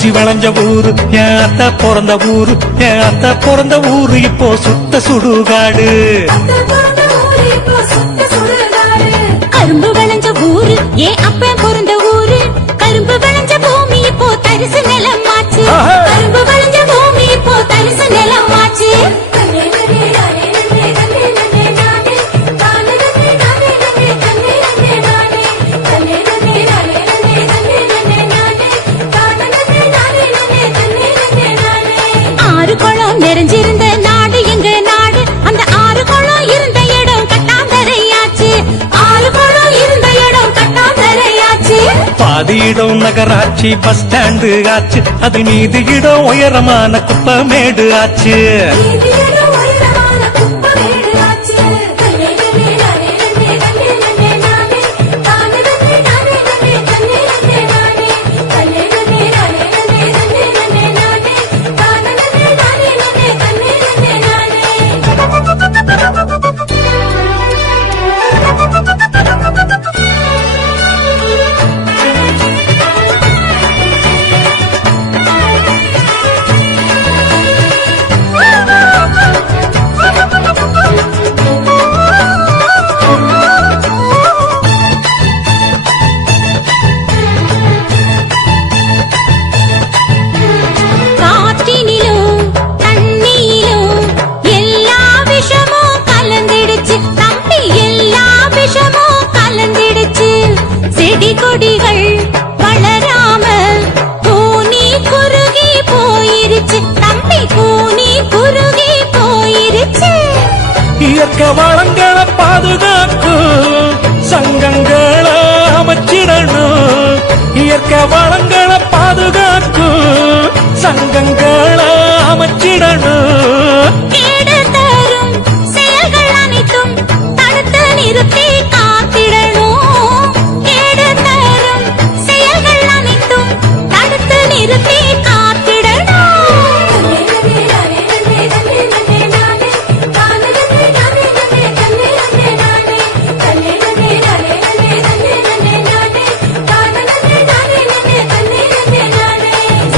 அரிசி வளைஞ்ச ஊரு என் அத்தை பிறந்த ஊரு என் அத்தை பிறந்த ஊரு இப்போ சுத்த சுடுகாடு அத்தை பிறந்த ஊரு இப்போ சுத்த சுடுகாடு. கரும்பு பாதி இடம் நகராட்சி பஸ் ஸ்டாண்டு ஆச்சு. அது மீதி இடம் உயரமான குப்பமேடு ஆச்சு.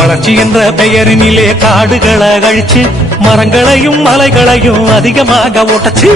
வளர்ச்சி என்ற பெயரினிலே காடுகளை அழிச்சு மரங்களையும் மலைகளையும் அதிகமாக ஓட்டச்சு.